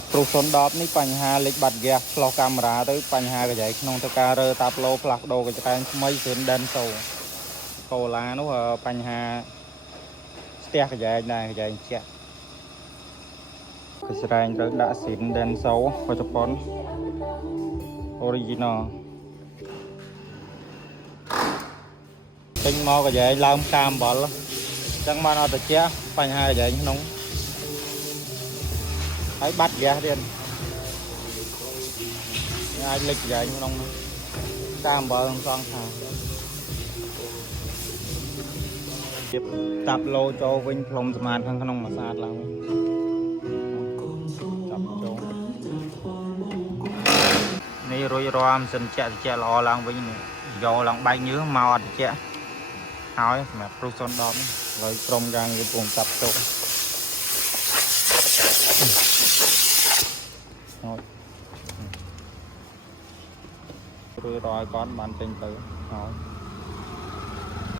ប្រូសុន10នេះបញ្ហាលេខបាត់ហ្គាសឆ្លោះកាមេរ៉ាទៅបញ្ហាកញ្ចែកក្នុងទៅការរើតាប់ឡូផ្លាស់ប្ដូរកញ្ចែងថ្មីសិនដិនសូកូឡានោះបញ្ហាស្ទះកញ្ចែងដែរកញ្ចែងជាក់គឺស្រែងទៅដាក់សិនដិនសូបច្ចុប្បន្ន original ពេញមកកញ្ចែងឡើងតាមអំបលអញ្ចឹងបានអត់ត្រជាក់បញ្ហាកញ្ចែងក្នុងហើយបាត់ហ្គាសទៀតអាចលេចកញ្ចែងក្នុងតាមអំបលសងខាងទៀតតាប់ឡូចូលវិញផ្លុំស្មាតខាងក្នុងមួយស្អាតឡើងចាប់ចូលនេះរួចរាល់ម៉ាស៊ីនចាក់ត្រជាក់ល្អឡើងវិញយកឡើងបែកញើសមកអត់ត្រជាក់ហើយសម្រាប់ព្រុស010នេះឡើយក្រុមការងារកំពុងចាប់ចូលហើយរួចរាល់គាត់បានចេញទៅហើយ